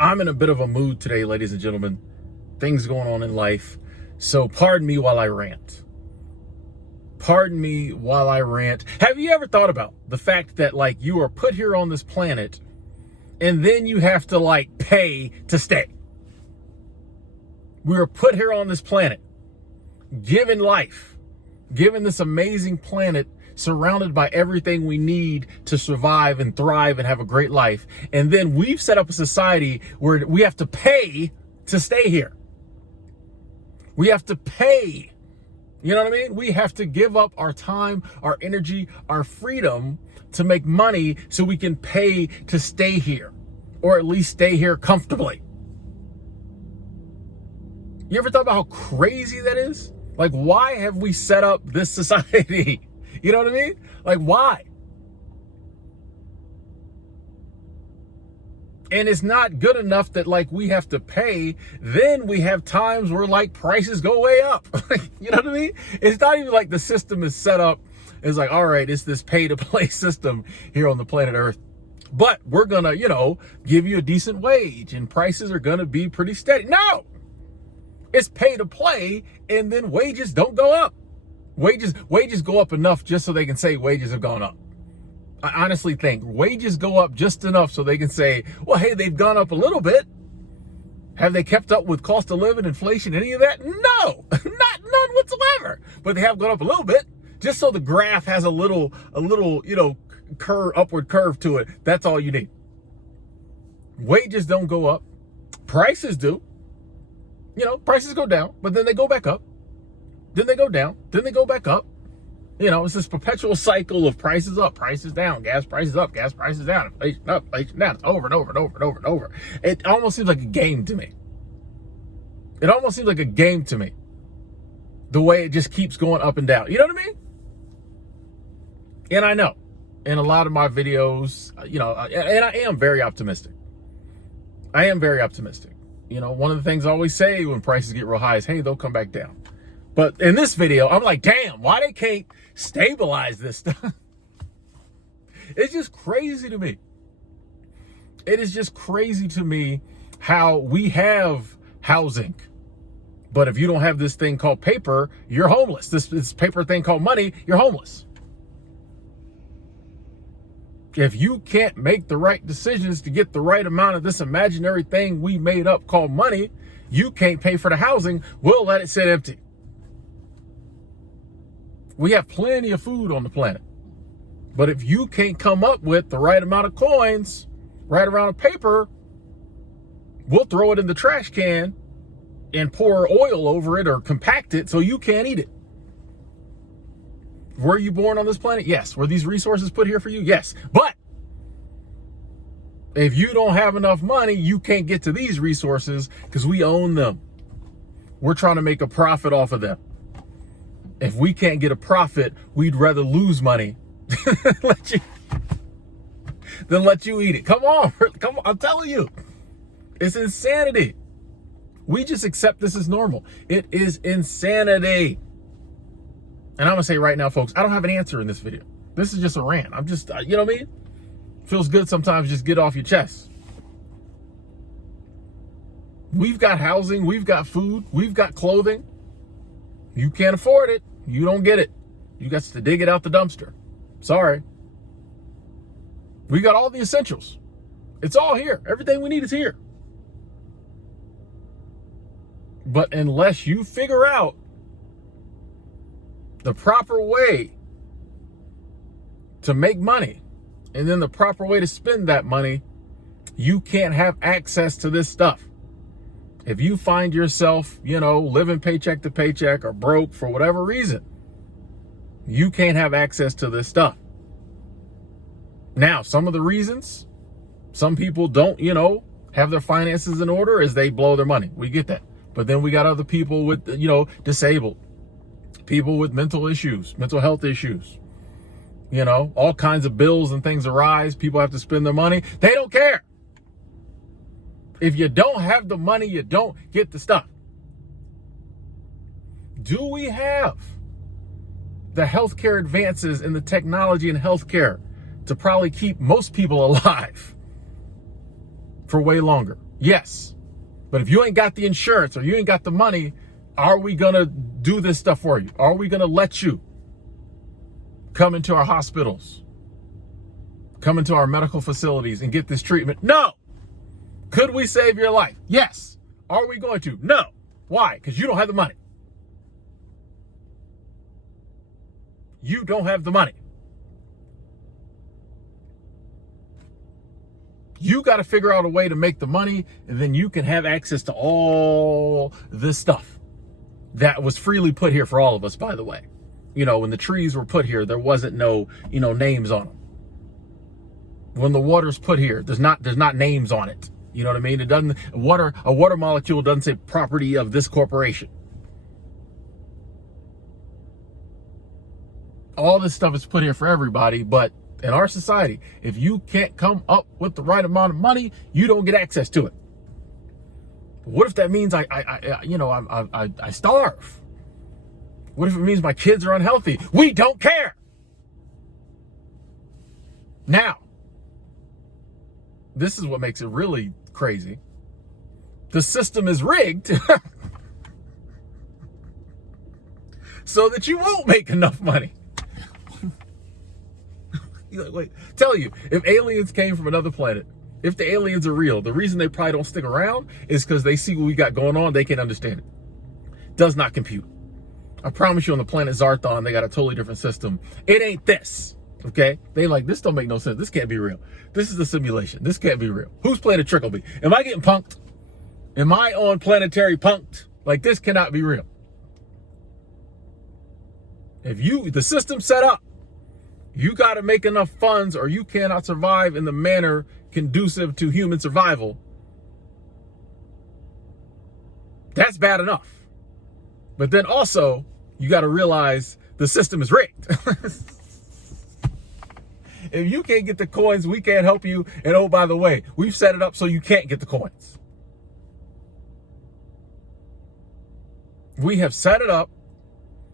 I'm in a bit of a mood today, ladies and gentlemen. Things going on in life. So pardon me while I rant. Pardon me while I rant. Have you ever thought about the fact that you are put here on this planet and then you have to pay to stay? We are put here on this planet, given life, given this amazing planet, surrounded by everything we need to survive and thrive and have a great life. And then we've set up a society where we have to pay to stay here. We have to pay. You know what I mean? We have to give up our time, our energy, our freedom to make money so we can pay to stay here, or at least stay here comfortably. You ever thought about how crazy that is? Why have we set up this society? You know what I mean? Why? And it's not good enough that we have to pay. Then we have times where prices go way up. You know what I mean? It's not even the system is set up. It's all right, it's this pay to play system here on the planet Earth. But we're gonna, give you a decent wage and prices are gonna be pretty steady. No! It's pay to play and then wages don't go up. Wages go up enough just so they can say wages have gone up. I honestly think wages go up just enough so they can say, well, hey, they've gone up a little bit. Have they kept up with cost of living, inflation, any of that? No, none whatsoever. But they have gone up a little bit just so the graph has a little, upward curve to it. That's all you need. Wages don't go up. Prices do. Prices go down, but then they go back up. Then they go down. Then they go back up. It's this perpetual cycle of prices up, prices down, gas prices up, gas prices down, inflation up, inflation down. It's over and over and over and over and over. It almost seems like a game to me. It almost seems like a game to me. The way it just keeps going up and down. You know what I mean? And I know in a lot of my videos, and I am very optimistic. I am very optimistic. One of the things I always say when prices get real high is, hey, they'll come back down. But in this video, I'm like, damn, why they can't stabilize this stuff? It's just crazy to me. It is just crazy to me how we have housing. But if you don't have this thing called paper, you're homeless. This paper thing called money, you're homeless. If you can't make the right decisions to get the right amount of this imaginary thing we made up called money, you can't pay for the housing, we'll let it sit empty. We have plenty of food on the planet. But if you can't come up with the right amount of coins, right amount of paper, we'll throw it in the trash can and pour oil over it or compact it so you can't eat it. Were you born on this planet? Yes. Were these resources put here for you? Yes. But if you don't have enough money, you can't get to these resources because we own them. We're trying to make a profit off of them. If we can't get a profit, we'd rather lose money than let you eat it. Come on. I'm telling you, it's insanity. We just accept this as normal. It is insanity. And I'm going to say right now, folks, I don't have an answer in this video. This is just a rant. I'm just, you know what I mean? Feels good sometimes just get off your chest. We've got housing. We've got food. We've got clothing. You can't afford it. You don't get it. You got to dig it out the dumpster. Sorry. We got all the essentials. It's all here. Everything we need is here. But unless you figure out the proper way to make money and then the proper way to spend that money, you can't have access to this stuff. If you find yourself, living paycheck to paycheck or broke for whatever reason, you can't have access to this stuff. Now, some of the reasons some people don't, have their finances in order is they blow their money. We get that. But then we got other people with, disabled, people with mental issues, mental health issues, all kinds of bills and things arise. People have to spend their money. They don't care. If you don't have the money, you don't get the stuff. Do we have the healthcare advances in the technology in healthcare to probably keep most people alive for way longer. Yes. But if you ain't got the insurance or you ain't got the money, are we going to do this stuff for you? Are we going to let you come into our hospitals, come into our medical facilities and get this treatment? No. Could we save your life? Yes. Are we going to? No. Why? Because you don't have the money. You don't have the money. You got to figure out a way to make the money, and then you can have access to all this stuff that was freely put here for all of us, by the way. You know, when the trees were put here, there wasn't no, names on them. When the water's put here, there's not names on it. You know what I mean? It doesn't, a water molecule doesn't say property of this corporation. All this stuff is put here for everybody, but in our society, if you can't come up with the right amount of money, you don't get access to it. What if that means I starve? What if it means my kids are unhealthy? We don't care. Now, this is what makes it really crazy. The system is rigged so that you won't make enough money. Wait, tell you, if aliens came from another planet, if the aliens are real, the reason they probably don't stick around is because they see what we got going on. They can't understand it. Does not compute. I promise you, on the planet Zarthon, they got a totally different system. It ain't this. Okay? They like, this don't make no sense. This can't be real. This is a simulation. This can't be real. Who's playing a trick on me? Am I getting punked? Am I on planetary punked? Like, this cannot be real. If the system's set up, you got to make enough funds or you cannot survive in the manner conducive to human survival. That's bad enough. But then also, you got to realize the system is rigged. If you can't get the coins, we can't help you. And oh, by the way, we've set it up so you can't get the coins. We have set it up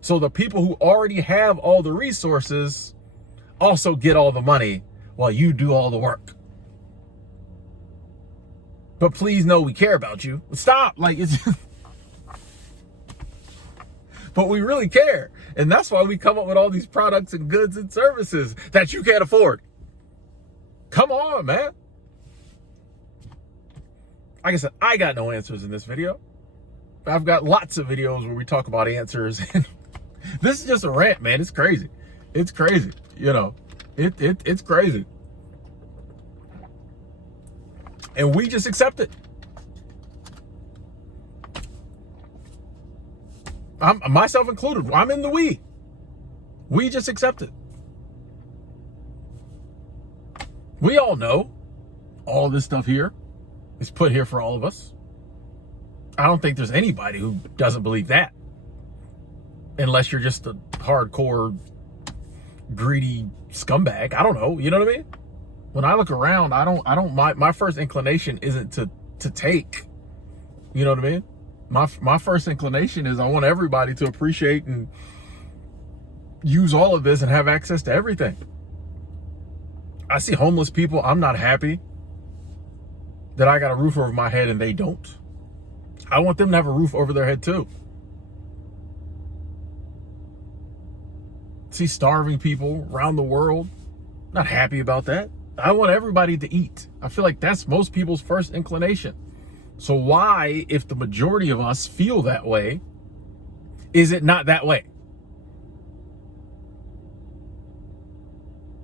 so the people who already have all the resources also get all the money while you do all the work. But please know we care about you. Stop. Like, it's but we really care. And that's why we come up with all these products and goods and services that you can't afford. Come on, man. Like I said, I got no answers in this video. I've got lots of videos where we talk about answers. And this is just a rant, man. It's crazy. It's crazy. It's crazy. And we just accept it. I'm myself included. I'm in the we. We just accept it. We all know all this stuff here is put here for all of us. I don't think there's anybody who doesn't believe that. Unless you're just a hardcore, greedy scumbag. I don't know. You know what I mean? When I look around, my first inclination isn't to take. You know what I mean? My first inclination is I want everybody to appreciate and use all of this and have access to everything. I see homeless people. I'm not happy that I got a roof over my head and they don't. I want them to have a roof over their head too. See starving people around the world. Not happy about that. I want everybody to eat. I feel like that's most people's first inclination. So why, if the majority of us feel that way, is it not that way?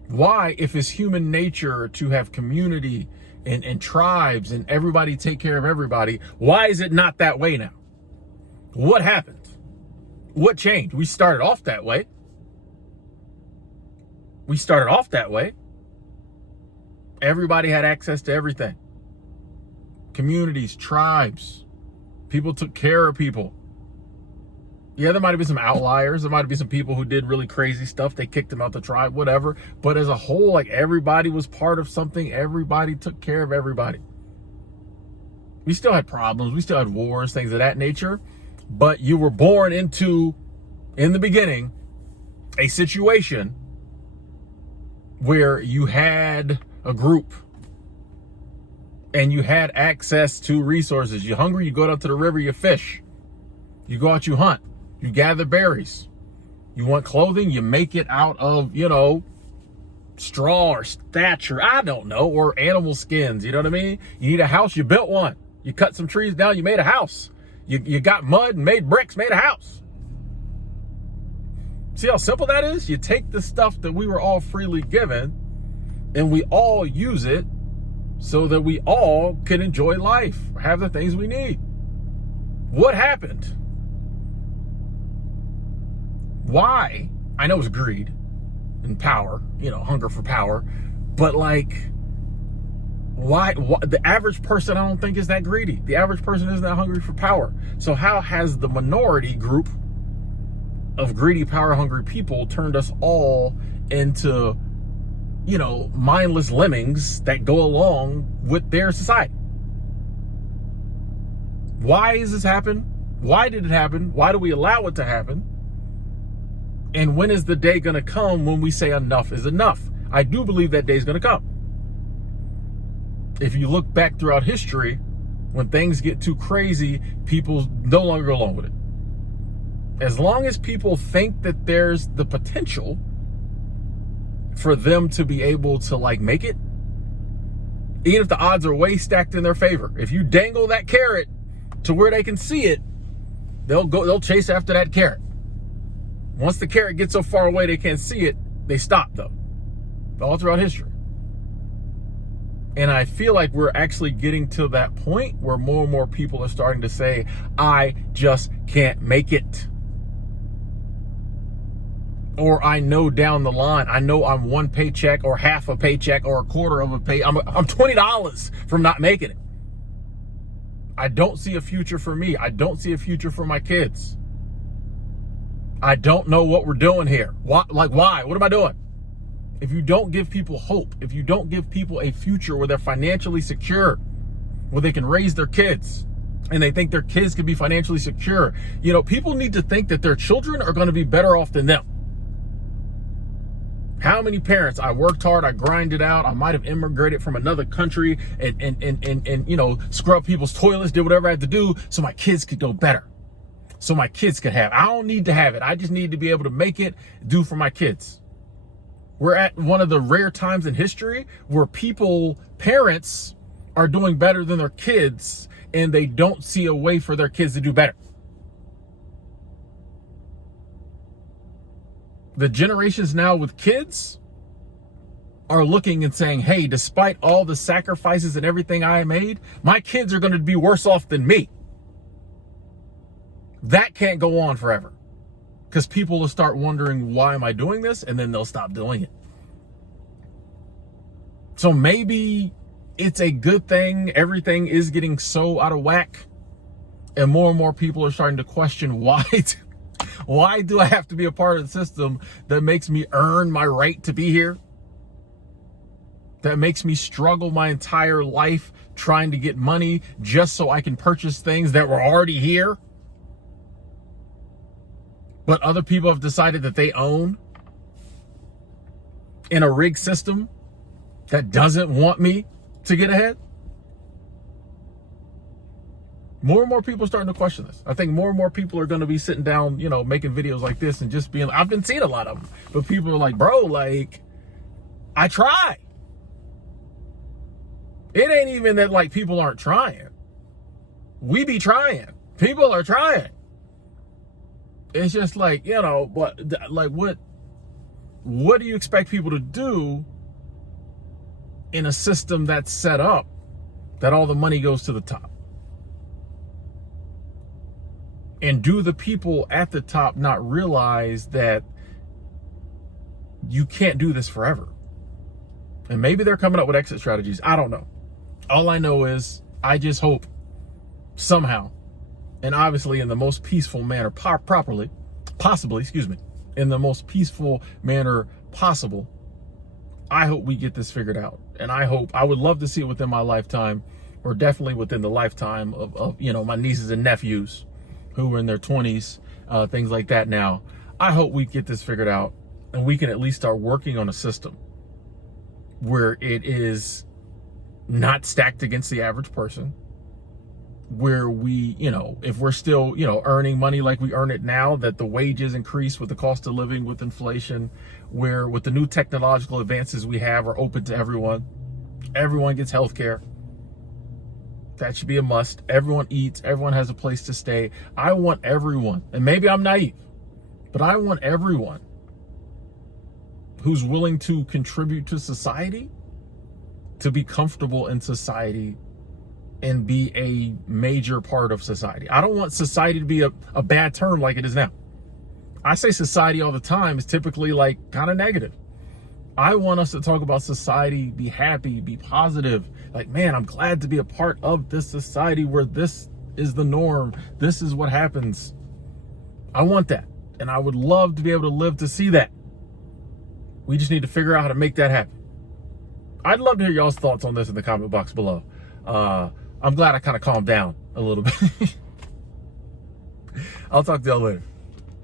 Why, if it's human nature to have community and tribes and everybody take care of everybody, why is it not that way now? What happened? What changed? We started off that way. We started off that way. Everybody had access to everything. Communities, tribes, people took care of people. Yeah, there might have been some outliers. There might have been some people who did really crazy stuff. They kicked them out the tribe, whatever. But as a whole, like, everybody was part of something. Everybody took care of everybody. We still had problems. We still had wars, things of that nature. But you were born into, in the beginning, a situation where you had a group and you had access to resources. You're hungry, you go down to the river, you fish. You go out, you hunt. You gather berries. You want clothing, you make it out of, straw or thatch, or I don't know, or animal skins. You know what I mean? You need a house, you built one. You cut some trees down, you made a house. You got mud and made bricks, made a house. See how simple that is? You take the stuff that we were all freely given and we all use it so that we all can enjoy life, have the things we need. What happened? Why? I know it's greed and power, hunger for power, but why? The average person, I don't think, is that greedy. The average person isn't that hungry for power. So how has the minority group of greedy, power-hungry people turned us all into, mindless lemmings that go along with their society? Why has this happened? Why did it happen? Why do we allow it to happen? And when is the day going to come when we say enough is enough? I do believe that day is going to come. If you look back throughout history, when things get too crazy, people no longer go along with it. As long as people think that there's the potential for them to be able to make it, even if the odds are way stacked in their favor, if you dangle that carrot to where they can see it, they'll chase after that carrot. Once the carrot gets so far away they can't see it, they stop though. All throughout history. And I feel like we're actually getting to that point where more and more people are starting to say, I just can't make it. Or I know down the line, I know I'm one paycheck or half a paycheck or a quarter of a pay. I'm $20 from not making it. I don't see a future for me. I don't see a future for my kids. I don't know what we're doing here. Why? What am I doing? If you don't give people hope, if you don't give people a future where they're financially secure, where they can raise their kids, and they think their kids can be financially secure, people need to think that their children are going to be better off than them. How many parents, I worked hard, I grinded out, I might have immigrated from another country and scrub people's toilets, did whatever I had to do so my kids could go better. So my kids could have. I don't need to have it. I just need to be able to make it, do for my kids. We're at one of the rare times in history where parents are doing better than their kids, and they don't see a way for their kids to do better. The generations now with kids are looking and saying, hey, despite all the sacrifices and everything I made, my kids are going to be worse off than me. That can't go on forever, because people will start wondering, why am I doing this? And then they'll stop doing it. So maybe it's a good thing. Everything is getting so out of whack, and more people are starting to question, why do I have to be a part of the system that makes me earn my right to be here? That makes me struggle my entire life trying to get money just so I can purchase things that were already here, but other people have decided that they own, in a rigged system that doesn't want me to get ahead? More and more people are starting to question this. I think more and more people are going to be sitting down, making videos like this and just being, I've been seeing a lot of them, but people are like, bro, I try. It ain't even that people aren't trying. We be trying. People are trying. It's just what do you expect people to do in a system that's set up that all the money goes to the top? And do the people at the top not realize that you can't do this forever? And maybe they're coming up with exit strategies. I don't know. All I know is I just hope somehow, and obviously in the most peaceful manner possibly, in the most peaceful manner possible, I hope we get this figured out. And I would love to see it within my lifetime, or definitely within the lifetime of my nieces and nephews who are in their 20s, things like that now. I hope we get this figured out, and we can at least start working on a system where it is not stacked against the average person, where we, if we're still, earning money like we earn it now, that the wages increase with the cost of living, with inflation, where with the new technological advances we have are open to everyone. Everyone gets health care. That should be a must. Everyone eats. Everyone has a place to stay. I want everyone, and maybe I'm naive, but I want everyone who's willing to contribute to society to be comfortable in society and be a major part of society. I don't want society to be a bad term like it is now. I say society all the time is typically like kind of negative. I want us to talk about society, be happy, be positive. Like, man, I'm glad to be a part of this society where this is the norm. This is what happens. I want that. And I would love to be able to live to see that. We just need to figure out how to make that happen. I'd love to hear y'all's thoughts on this in the comment box below. I'm glad I kind of calmed down a little bit. I'll talk to y'all later.